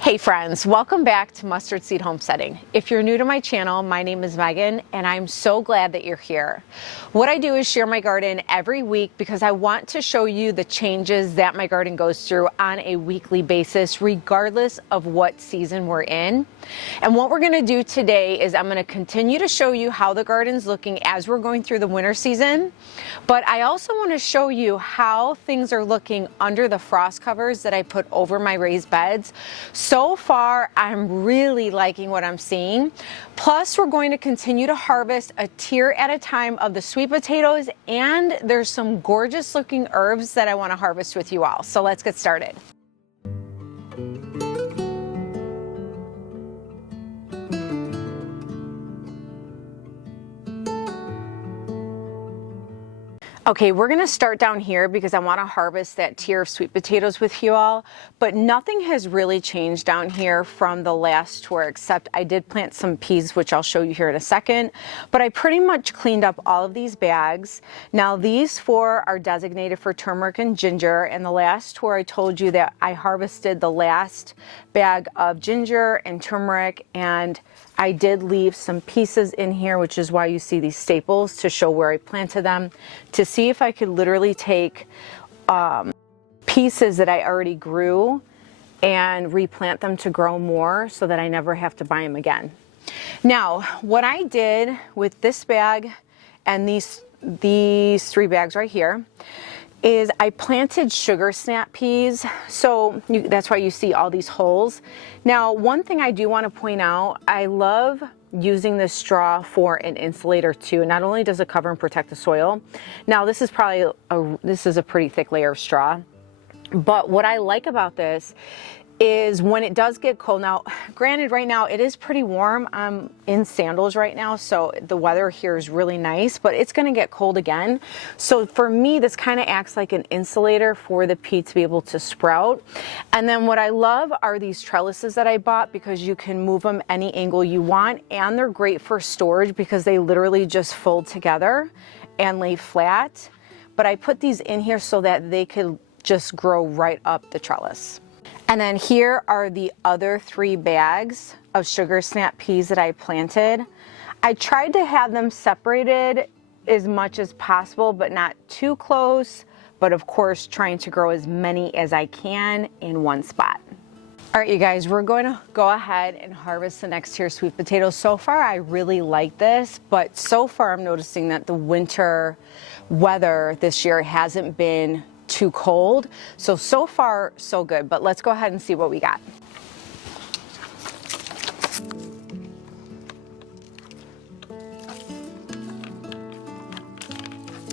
Hey friends, welcome back to Mustard Seed Homesteading. If you're new to my channel, my name is Megan and I'm so glad that you're here. What I do is share my garden every week because I want to show you the changes that my garden goes through on a weekly basis, regardless of what season we're in. And what we're gonna do today is I'm gonna continue to show you how the garden's looking as we're going through the winter season, but I also wanna show you how things are looking under the frost covers that I put over my raised beds. So far, I'm really liking what I'm seeing. Plus, we're going to continue to harvest a tier at a time of the sweet potatoes, and there's some gorgeous looking herbs that I want to harvest with you all. So let's get started. Okay, we're gonna start down here because I wanna harvest that tier of sweet potatoes with you all, but nothing has really changed down here from the last tour, except I did plant some peas, which I'll show you here in a second, but I pretty much cleaned up all of these bags. Now these four are designated for turmeric and ginger, and the last tour I told you that I harvested the last bag of ginger and turmeric, and I did leave some pieces in here, which is why you see these staples to show where I planted them, to see if I could literally take pieces that I already grew and replant them to grow more so that I never have to buy them again. Now, what I did with this bag and these three bags right here is I planted sugar snap peas, so that's why you see all these holes. Now, one thing I do want to point out, I love using this straw for an insulator too. Not only does it cover and protect the soil, now this is probably this is a pretty thick layer of straw, but what I like about this is when it does get cold. Now, granted, right now it is pretty warm. I'm in sandals right now, so the weather here is really nice, but it's gonna get cold again. So for me, this kind of acts like an insulator for the pea to be able to sprout. And then what I love are these trellises that I bought, because you can move them any angle you want, and they're great for storage because they literally just fold together and lay flat. But I put these in here so that they could just grow right up the trellis. And then here are the other three bags of sugar snap peas that I planted. I tried to have them separated as much as possible, but not too close, but of course trying to grow as many as I can in one spot. All right, you guys, we're going to go ahead and harvest the next tier of sweet potatoes. So far, I really like this, but so far I'm noticing that the winter weather this year hasn't been too cold. So far, so good, but let's go ahead and see what we got.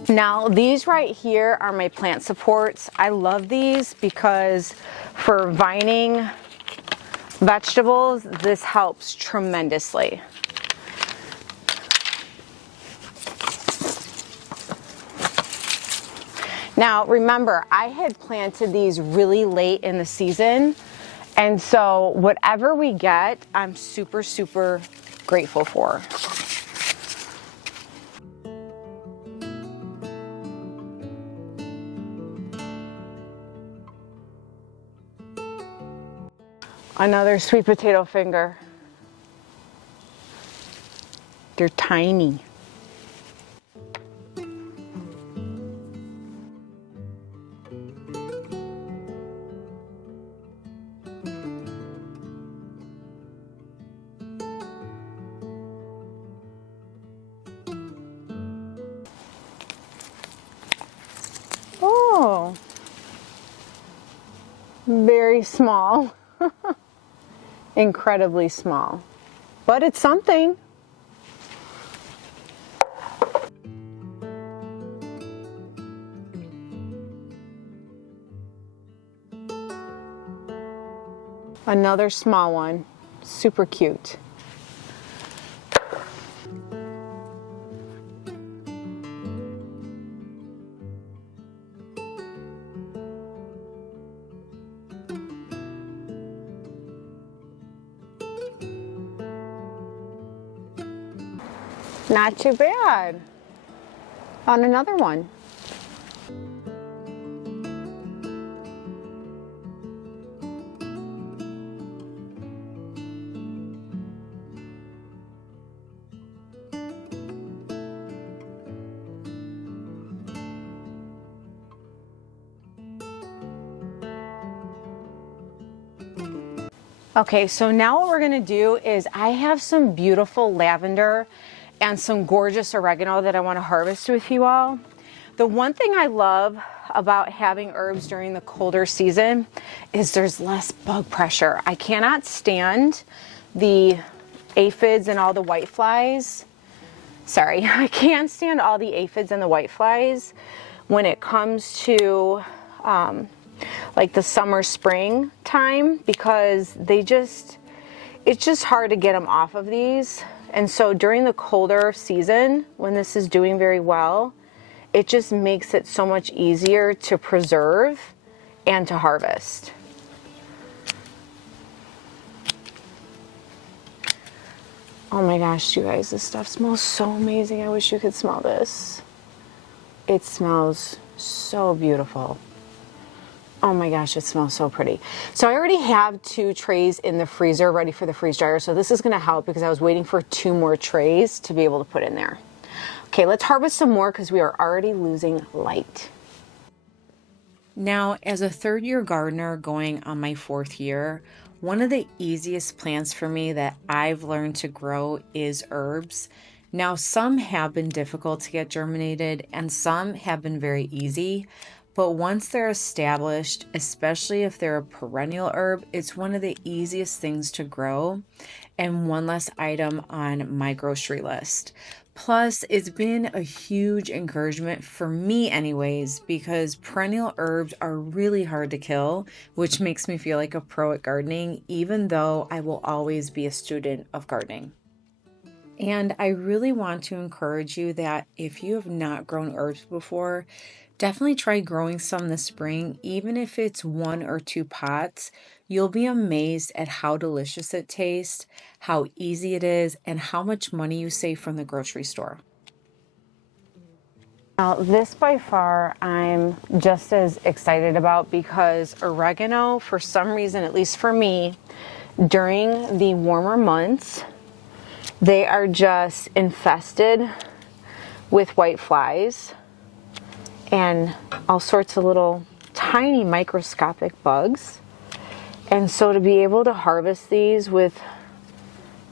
Now, these right here are my plant supports. I love these because for vining vegetables, this helps tremendously. Now, remember, I had planted these really late in the season, and so whatever we get, I'm super, super grateful for. Another sweet potato finger. They're tiny. Oh, very small. Incredibly small, but it's something. Another small one, super cute. Not too bad. On another one. Okay, so now what we're gonna do is I have some beautiful lavender and some gorgeous oregano that I wanna harvest with you all. The one thing I love about having herbs during the colder season is there's less bug pressure. I cannot stand the aphids and all the whiteflies. Sorry, I can't stand all the aphids and the whiteflies when it comes to like the summer, spring time, because it's just hard to get them off of these. And so during the colder season, when this is doing very well, it just makes it so much easier to preserve and to harvest. Oh my gosh, you guys, this stuff smells so amazing. I wish you could smell this. It smells so beautiful. Oh my gosh, it smells so pretty. So I already have 2 trays in the freezer ready for the freeze dryer. So this is gonna help because I was waiting for 2 more trays to be able to put in there. Okay, let's harvest some more because we are already losing light. Now, as a third-year gardener going on my 4th year, one of the easiest plants for me that I've learned to grow is herbs. Now, some have been difficult to get germinated and some have been very easy. But once they're established, especially if they're a perennial herb, it's one of the easiest things to grow and one less item on my grocery list. Plus, it's been a huge encouragement for me anyways, because perennial herbs are really hard to kill, which makes me feel like a pro at gardening, even though I will always be a student of gardening. And I really want to encourage you that if you have not grown herbs before, definitely try growing some this spring, even if it's 1 or 2 pots. You'll be amazed at how delicious it tastes, how easy it is, and how much money you save from the grocery store. Now, this by far I'm just as excited about because oregano, for some reason, at least for me, during the warmer months, they are just infested with white flies and all sorts of little tiny microscopic bugs. And so to be able to harvest these with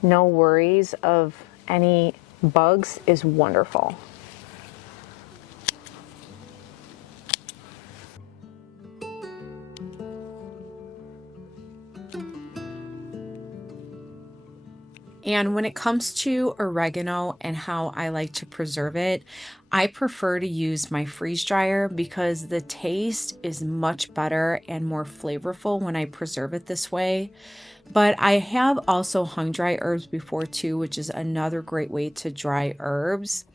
no worries of any bugs is wonderful. And when it comes to oregano and how I like to preserve it, I prefer to use my freeze dryer because the taste is much better and more flavorful when I preserve it this way. But I have also hung dry herbs before too, which is another great way to dry herbs.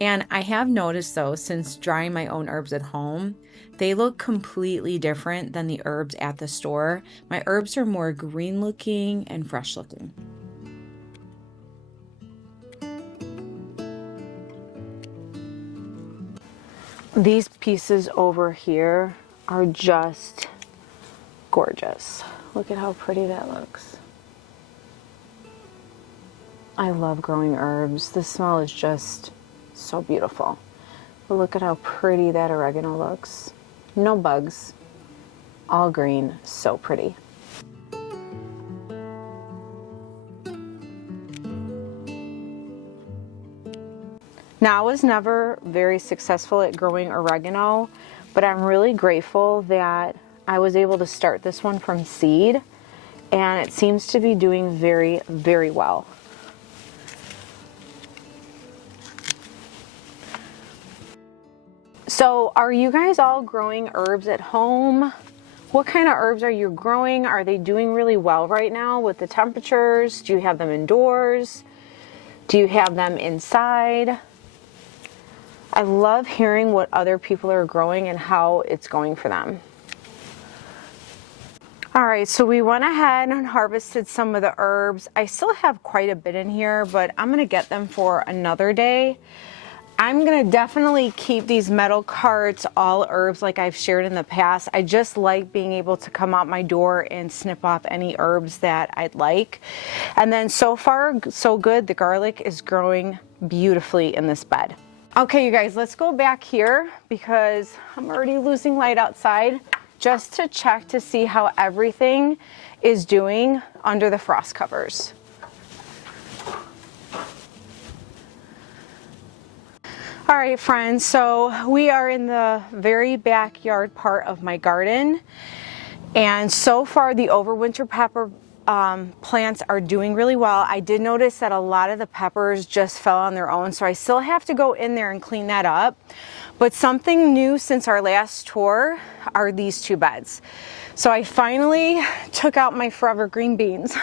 And I have noticed though, since drying my own herbs at home, they look completely different than the herbs at the store. My herbs are more green looking and fresh looking. These pieces over here are just gorgeous. Look at how pretty that looks. I love growing herbs. The smell is just so beautiful. But look at how pretty that oregano looks. No bugs, all green, so pretty. Now, I was never very successful at growing oregano, but I'm really grateful that I was able to start this one from seed, and it seems to be doing very, very well. So, are you guys all growing herbs at home? What kind of herbs are you growing? Are they doing really well right now with the temperatures? Do you have them indoors? Do you have them inside? I love hearing what other people are growing and how it's going for them. All right, so we went ahead and harvested some of the herbs. I still have quite a bit in here, but I'm gonna get them for another day. I'm gonna definitely keep these metal carts all herbs like I've shared in the past. I just like being able to come out my door and snip off any herbs that I'd like. And then so far, so good. The garlic is growing beautifully in this bed. Okay, you guys, let's go back here because I'm already losing light outside just to check to see how everything is doing under the frost covers. All right, friends, so we are in the very backyard part of my garden, and so far the overwinter pepper plants are doing really well. I did notice that a lot of the peppers just fell on their own, so I still have to go in there and clean that up. But something new since our last tour are these two beds. So I finally took out my forever green beans.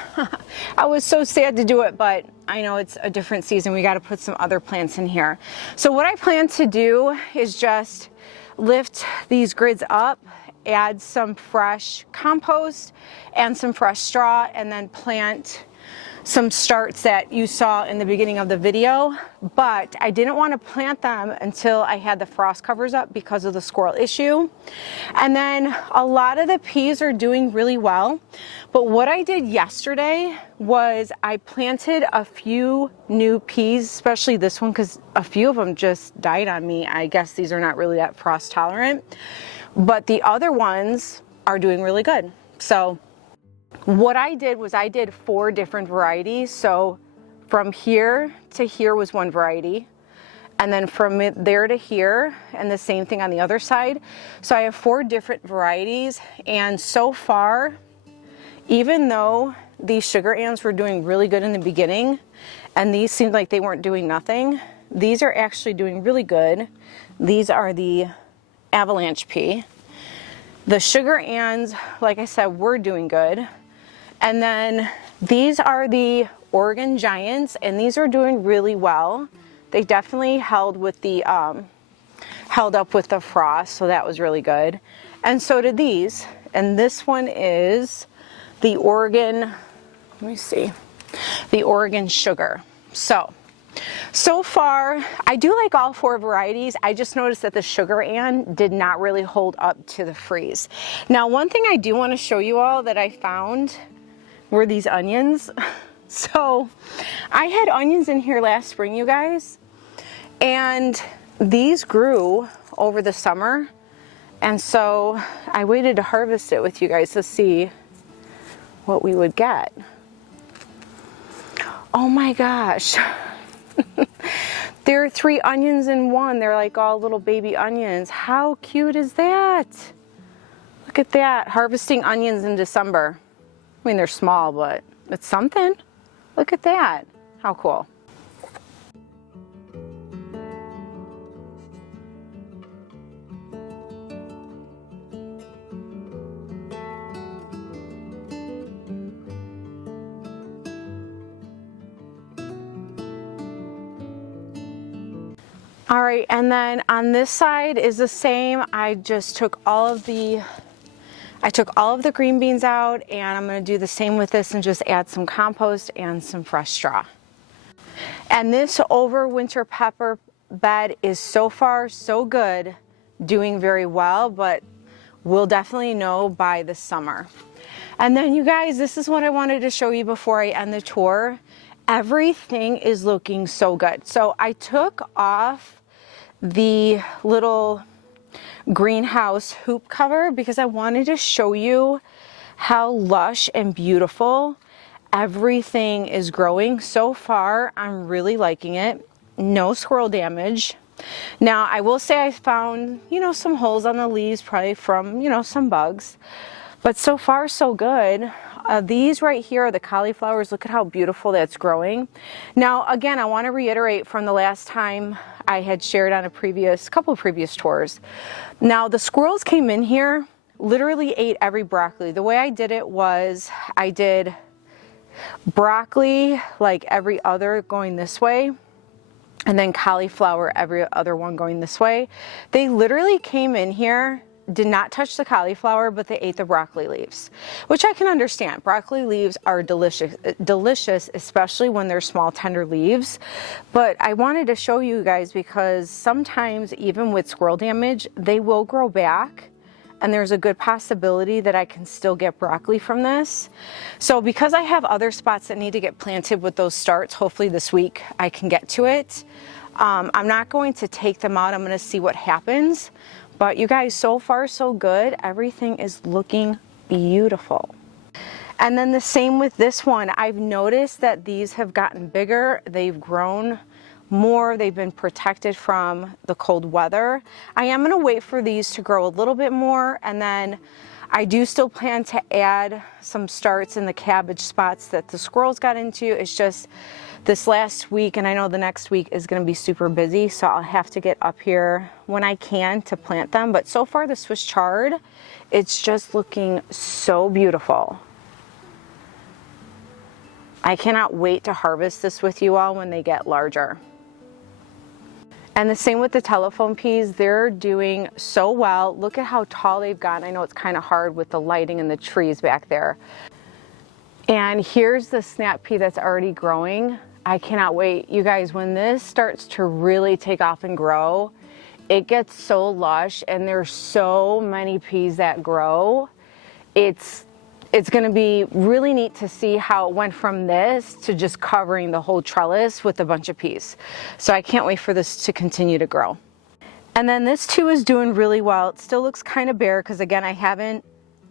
I was so sad to do it, but I know it's a different season. We got to put some other plants in here. So what I plan to do is just lift these grids up, add some fresh compost and some fresh straw, and then plant some starts that you saw in the beginning of the video. But I didn't want to plant them until I had the frost covers up because of the squirrel issue. And then a lot of the peas are doing really well. But what I did yesterday was I planted a few new peas, especially this one, because a few of them just died on me. I guess these are not really that frost tolerant. But the other ones are doing really good. So what I did was I did 4 different varieties. So from here to here was one variety, and then from there to here, and the same thing on the other side. So I have 4 different varieties, and so far, even though these sugar ants were doing really good in the beginning, and these seemed like they weren't doing nothing, these are actually doing really good. These are the avalanche pea. The sugar ants, like I said, were doing good. And then these are the Oregon giants, and these are doing really well. They definitely held with the held up with the frost, so that was really good. And so did these. And this one is the Oregon, let me see, the Oregon sugar. So far, I do like all 4 varieties. I just noticed that the sugar ant did not really hold up to the freeze. Now, one thing I do want to show you all that I found were these onions. So I had onions in here last spring, you guys, and these grew over the summer. And so I waited to harvest it with you guys to see what we would get. Oh my gosh. There are 3 onions in one. They're like all little baby onions. How cute is that? Look at that, harvesting onions in December. I mean, they're small, but it's something. Look at that. How cool. All right, and then on this side is the same. I just took all of the green beans out, and I'm going to do the same with this and just add some compost and some fresh straw. And this overwinter pepper bed is so far so good, doing very well, but we'll definitely know by the summer. And then you guys, this is what I wanted to show you before I end the tour. Everything is looking so good. So I took off the little greenhouse hoop cover because I wanted to show you how lush and beautiful everything is growing. So far, I'm really liking it. No squirrel damage. Now, I will say I found, some holes on the leaves, probably from, some bugs. But so far, so good. These right here are the cauliflowers. Look at how beautiful that's growing. Now, again, I want to reiterate from the last time I had shared on a couple of previous tours. Now, the squirrels came in here, literally ate every broccoli. The way I did it was I did broccoli like every other going this way, and then cauliflower every other one going this way. They literally came in here, did not touch the cauliflower, but they ate the broccoli leaves, which I can understand. Broccoli leaves are delicious, especially when they're small, tender leaves. But I wanted to show you guys because sometimes even with squirrel damage, they will grow back. And there's a good possibility that I can still get broccoli from this. So because I have other spots that need to get planted with those starts, hopefully this week I can get to it. I'm not going to take them out. I'm going to see what happens. But you guys, so far so good. Everything is looking beautiful. And then the same with this one. I've noticed that these have gotten bigger. They've grown more. They've been protected from the cold weather. I am going to wait for these to grow a little bit more, and then I do still plan to add some starts in the cabbage spots that the squirrels got into. It's just this last week, and I know the next week is going to be super busy, so I'll have to get up here when I can to plant them. But so far the Swiss chard, it's just looking so beautiful. I cannot wait to harvest this with you all when they get larger. And the same with the telephone peas. They're doing so well. Look at how tall they've gotten. I know it's kind of hard with the lighting and the trees back there. And here's the snap pea that's already growing. I cannot wait. You guys, when this starts to really take off and grow, it gets so lush, and there's so many peas that grow. It's going to be really neat to see how it went from this to just covering the whole trellis with a bunch of peas. So I can't wait for this to continue to grow. And then this too is doing really well. It still looks kind of bare because, again, I haven't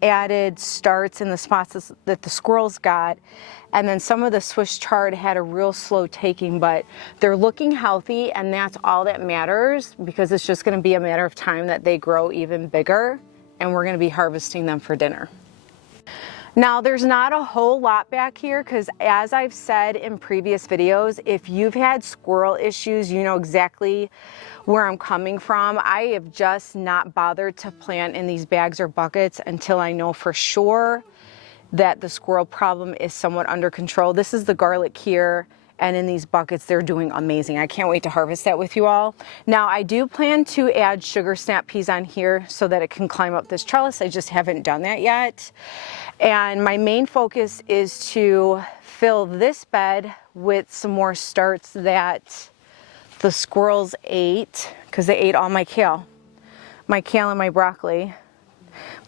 added starts in the spots that the squirrels got. And then some of the Swiss chard had a real slow taking, but they're looking healthy, and that's all that matters, because it's just going to be a matter of time that they grow even bigger, and we're going to be harvesting them for dinner. Now, there's not a whole lot back here because, as I've said in previous videos, if you've had squirrel issues, you know exactly where I'm coming from. I have just not bothered to plant in these bags or buckets until I know for sure that the squirrel problem is somewhat under control. This is the garlic here, and in these buckets, they're doing amazing. I can't wait to harvest that with you all. Now, I do plan to add sugar snap peas on here so that it can climb up this trellis. I just haven't done that yet. And my main focus is to fill this bed with some more starts that the squirrels ate, because they ate all my kale and my broccoli,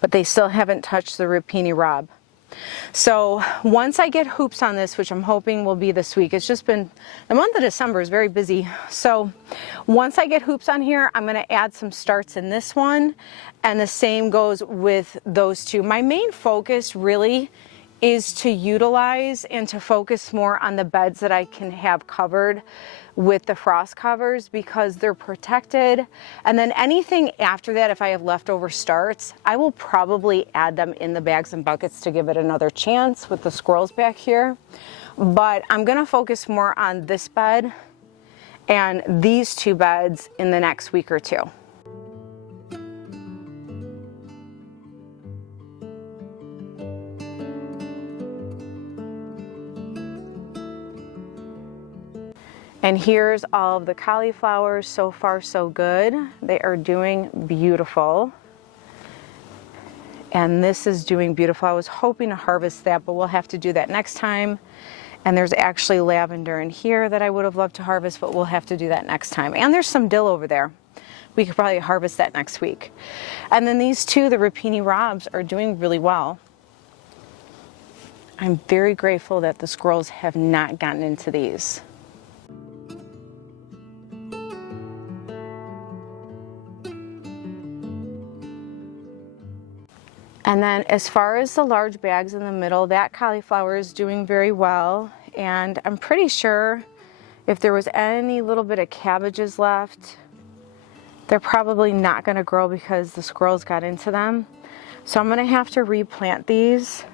but they still haven't touched the rapini Rob. So once I get hoops on this, which I'm hoping will be this week, it's just been, the month of December is very busy. So once I get hoops on here, I'm going to add some starts in this one, and the same goes with those two. My main focus really is to utilize and to focus more on the beds that I can have covered with the frost covers, because they're protected. And then anything after that, if I have leftover starts, I will probably add them in the bags and buckets to give it another chance with the squirrels back here. But I'm gonna focus more on this bed and these two beds in the next week or two. And here's all of the cauliflowers. So far, so good. They are doing beautiful. And this is doing beautiful. I was hoping to harvest that, but we'll have to do that next time. And there's actually lavender in here that I would have loved to harvest, but we'll have to do that next time. And there's some dill over there. We could probably harvest that next week. And then these two, the rapini robs, are doing really well. I'm very grateful that the squirrels have not gotten into these. And then as far as the large bags in the middle, that cauliflower is doing very well. And I'm pretty sure if there was any little bit of cabbages left, they're probably not going to grow because the squirrels got into them. So I'm going to have to replant these.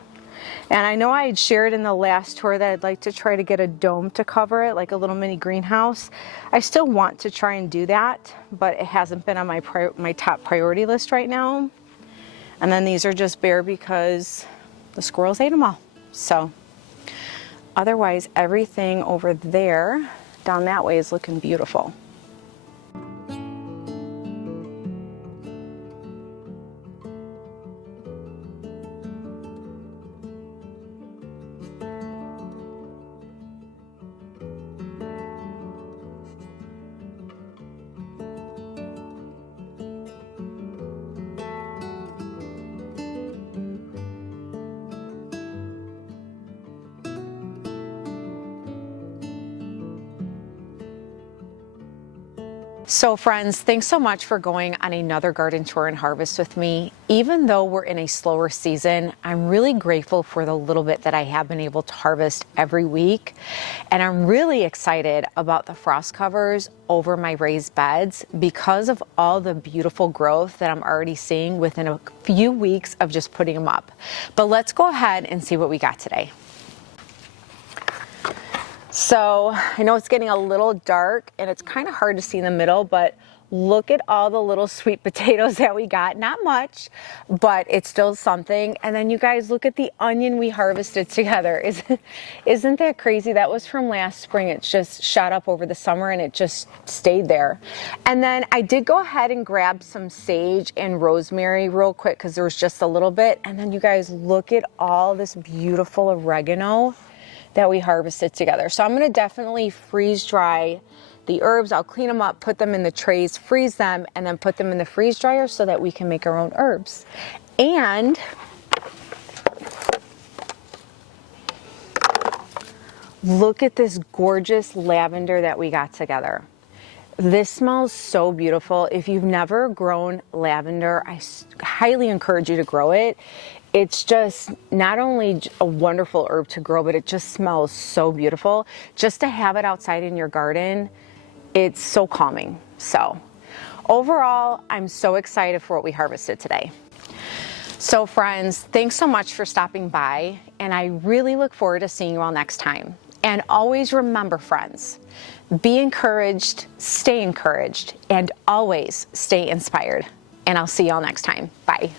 And I know I had shared in the last tour that I'd like to try to get a dome to cover it, like a little mini greenhouse. I still want to try and do that, but it hasn't been on my top priority list right now. And then these are just bare because the squirrels ate them all. So otherwise, everything over there, down that way, is looking beautiful. So friends, thanks so much for going on another garden tour and harvest with me. Even though we're in a slower season, I'm really grateful for the little bit that I have been able to harvest every week. And I'm really excited about the frost covers over my raised beds because of all the beautiful growth that I'm already seeing within a few weeks of just putting them up. But let's go ahead and see what we got today. So I know it's getting a little dark and it's kind of hard to see in the middle, but look at all the little sweet potatoes that we got. Not much, but it's still something. And then you guys look at the onion we harvested together. Isn't that crazy? That was from last spring. It's just shot up over the summer and it just stayed there. And then I did go ahead and grab some sage and rosemary real quick because there was just a little bit. And then you guys look at all this beautiful oregano that we harvested together. So I'm going to definitely freeze dry the herbs. I'll clean them up, put them in the trays, freeze them, and then put them in the freeze dryer so that we can make our own herbs. And look at this gorgeous lavender that we got together. This smells so beautiful. If you've never grown lavender, I highly encourage you to grow it. It's just not only a wonderful herb to grow, but it just smells so beautiful. Just to have it outside in your garden, it's so calming. So overall, I'm so excited for what we harvested today. So friends, thanks so much for stopping by, and I really look forward to seeing you all next time. And always remember, friends, be encouraged, and always stay inspired. And I'll see y'all next time. Bye.